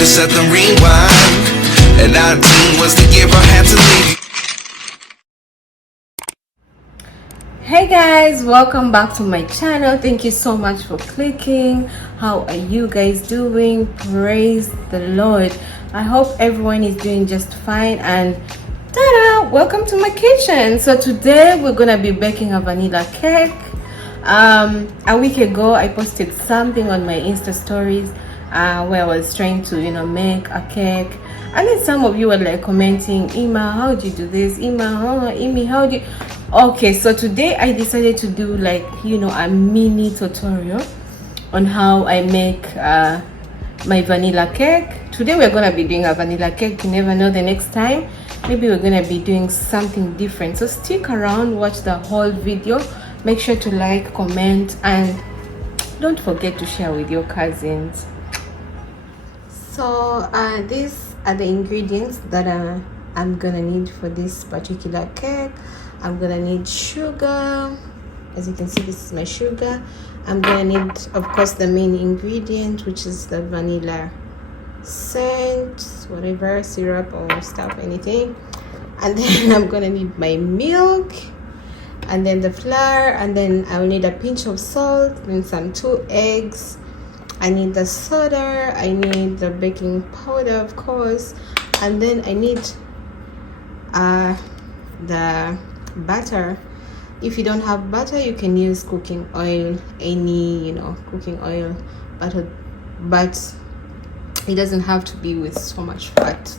we set the rewind. And 19 was the year I had to leave. Hey guys, welcome back to my channel. Thank you so much for clicking. How are you guys doing? Praise the Lord. I hope everyone is doing just fine, and ta-da, welcome to my kitchen. So today we're gonna be baking a vanilla cake. A week ago I posted something on my Insta stories where I was trying to make a cake, and then some of you were like commenting, Ima, how do you do this? Imi, how do you... Okay, so today I decided to do like a mini tutorial on how I make my vanilla cake. Today we're gonna be doing a vanilla cake. You never know, the next time maybe we're gonna be doing something different. So stick around, watch the whole video. Make sure to like, comment, and don't forget to share with your cousins. So these are the ingredients that I'm gonna need for this particular cake. I'm gonna need sugar. As you can see, this is my sugar. I'm gonna need, of course, the main ingredient, which is the vanilla scent, whatever, syrup or stuff, anything. And then I'm gonna need my milk, and then the flour, and then I'll need a pinch of salt, and some 2 eggs. I need the soda, I need the baking powder, of course, and then I need the butter. If you don't have butter, you can use cooking oil, any cooking oil, butter, but it doesn't have to be with so much fat.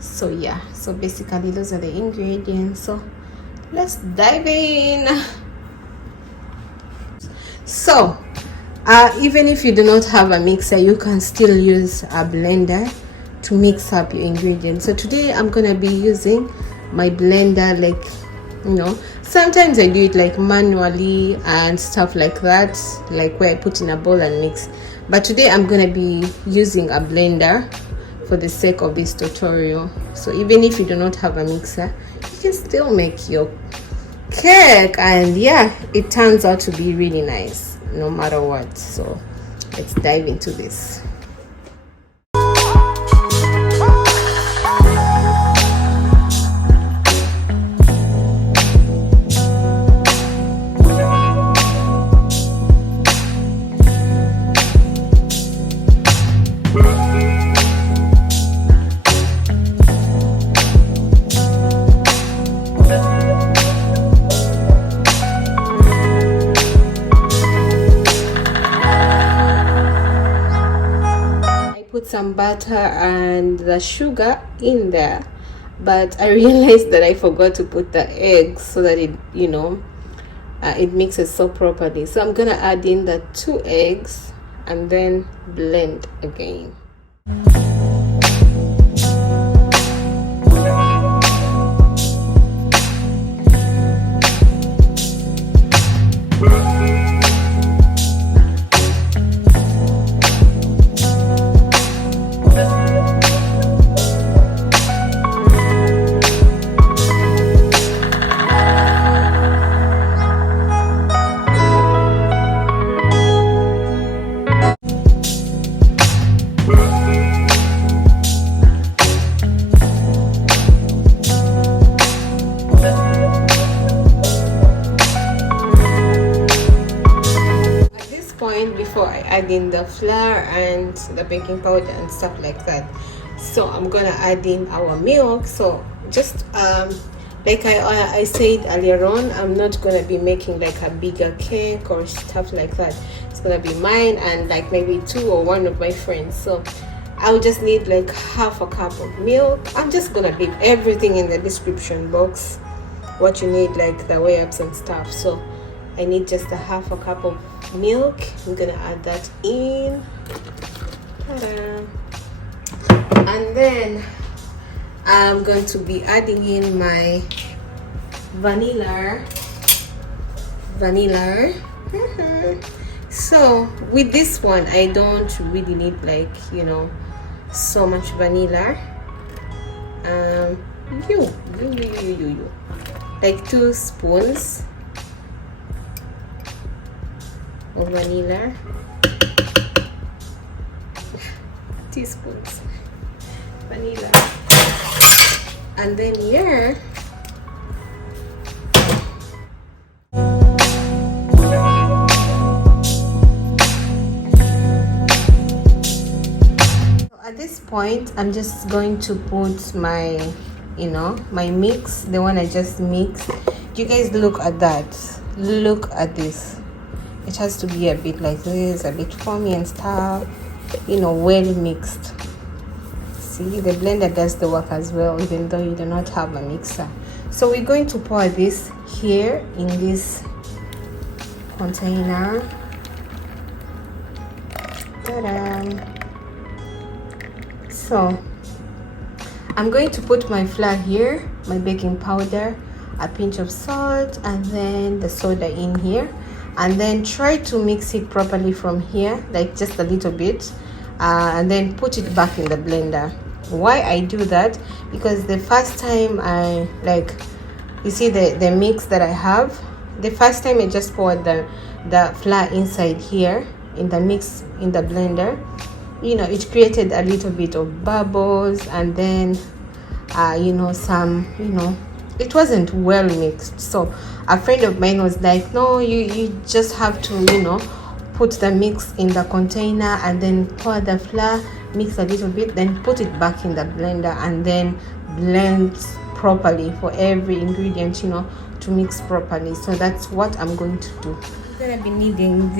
So yeah, so basically those are the ingredients. So let's dive in. So even if you do not have a mixer, you can still use a blender to mix up your ingredients. So today I'm gonna be using my blender, like sometimes I do it like manually and stuff like that, like where I put in a bowl and mix, but today I'm gonna be using a blender for the sake of this tutorial. So even if you do not have a mixer, you can still make your cake, and yeah, it turns out to be really nice no matter what. So let's dive into this. Some butter and the sugar in there, but I realized that I forgot to put the eggs so that it it mixes so properly. So I'm gonna add in the 2 eggs and then blend again. Before I add in the flour and the baking powder and stuff like that, so I'm gonna add in our milk. So just like I said earlier on, I'm not gonna be making like a bigger cake or stuff like that. It's gonna be mine and like maybe 2 or 1 of my friends. So I'll just need like half a cup of milk. I'm just gonna leave everything in the description box, what you need, like the weigh-ups and stuff. So I need just a half a cup of milk. I'm gonna add that in. Ta-da. And then I'm going to be adding in my vanilla. So with this one, I don't really need like so much vanilla. Like 2 spoons of vanilla. teaspoons vanilla, and then here at this point I'm just going to put my my mix, the one I just mixed. You guys look at that, look at this. It has to be a bit like this, a bit foamy and stuff, well mixed. See, the blender does the work as well, even though you do not have a mixer. So we're going to pour this here in this container. Ta-da! So I'm going to put my flour here, my baking powder, a pinch of salt, and then the soda in here, and then try to mix it properly from here, like just a little bit, and then put it back in the blender. Why I do that? Because the first time I you see the mix that I have, the first time I just poured the flour inside here in the mix in the blender, it created a little bit of bubbles, and then it wasn't well mixed. So a friend of mine was like, no, you just have to put the mix in the container and then pour the flour, mix a little bit, then put it back in the blender, and then blend properly for every ingredient to mix properly. So that's what I'm going to do. I'm gonna be needing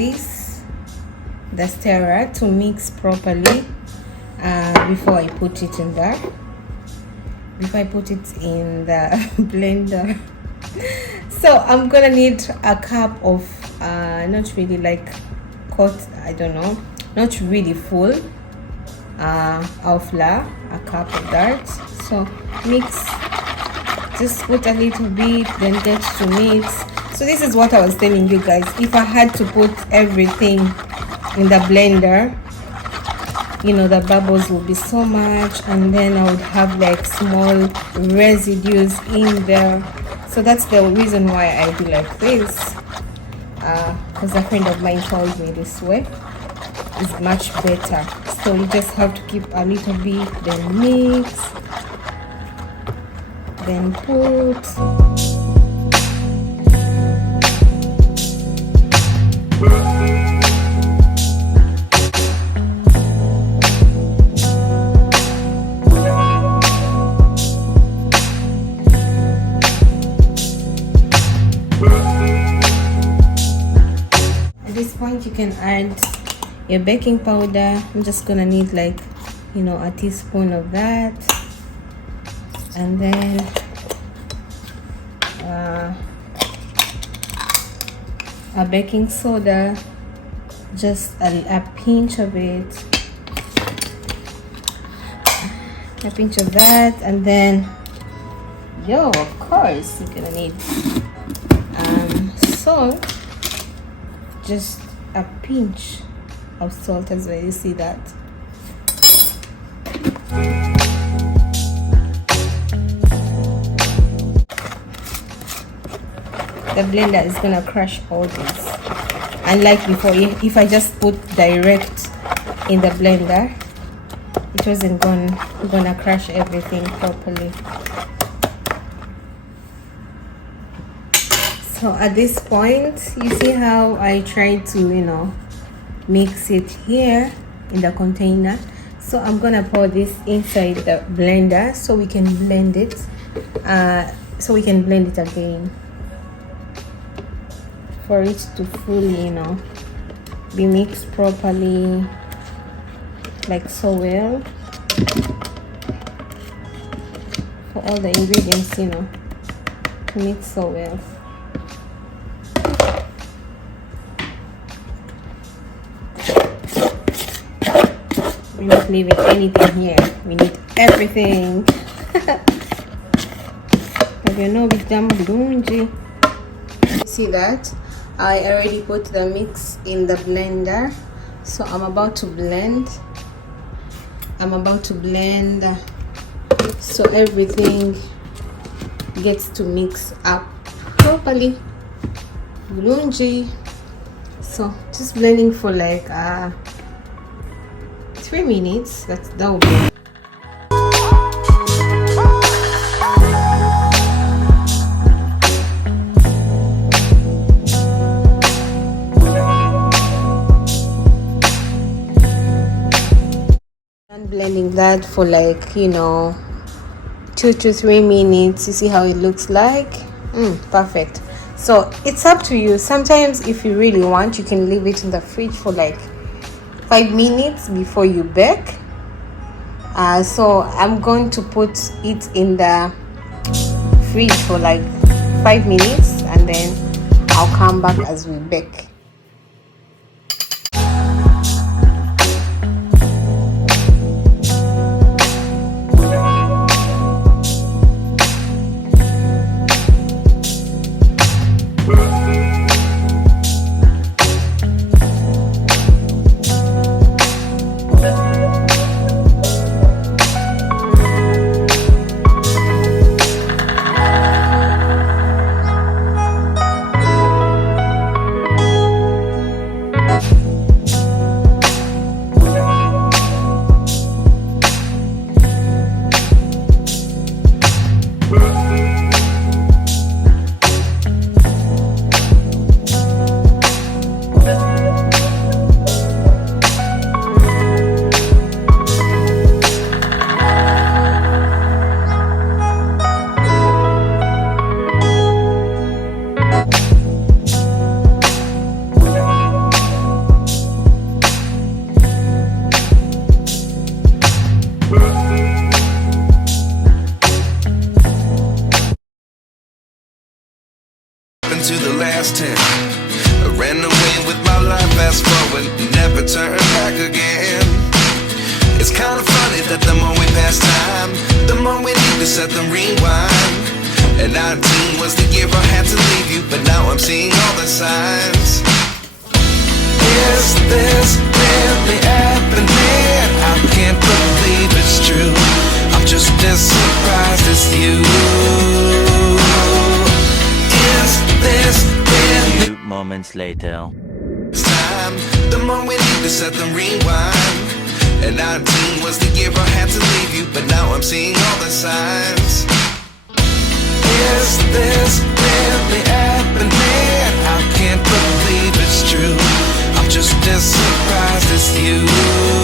the stirrer to mix properly before I put it in there, before I put it in the blender. So I'm gonna need a cup of not really not really full of flour, a cup of that. So mix, just put a little bit, then get to mix. So this is what I was telling you guys, if I had to put everything in the blender, the bubbles will be so much, and then I would have small residues in there. So that's the reason why I do like this, because a friend of mine told me this way is much better. So you just have to keep a little bit, then mix, then put. You can add your baking powder. I'm just gonna need a teaspoon of that, and then a baking soda, just a pinch of it, a pinch of that, and then of course you're gonna need salt, just a pinch of salt as well. You see that? The blender is gonna crush all this, unlike before. If I just put direct in the blender, it wasn't gonna crush everything properly. So at this point, you see how I try to mix it here in the container. So I'm gonna pour this inside the blender so we can blend it, again, for it to fully be mixed properly, so well, for all the ingredients to mix so well. We're not leaving anything here. We need everything. See that? I already put the mix in the blender. So I'm about to blend. So everything gets to mix up properly. So just blending for 3 minutes. That will be. And blending that for like, you know, 2 to 3 minutes. You see how it looks like? Perfect. So it's up to you. Sometimes if you really want, you can leave it in the fridge for like 5 minutes before you bake. So I'm going to put it in the fridge for like 5 minutes and then I'll come back as we bake. To the last 10, I ran away with my life, fast forward, never turn back again. It's kind of funny that the more we pass time, the more we need to set the rewind. And 19 was the year I had to leave you, but now I'm seeing all the signs. Is this really happening? I can't believe it's true. I'm just as surprised as you. This few moments later. Time, the more we need to set the rewind. And 19 was the year I had to leave you, but now I'm seeing all the signs. Is this really happening? I can't believe it's true. I'm just as surprised as you.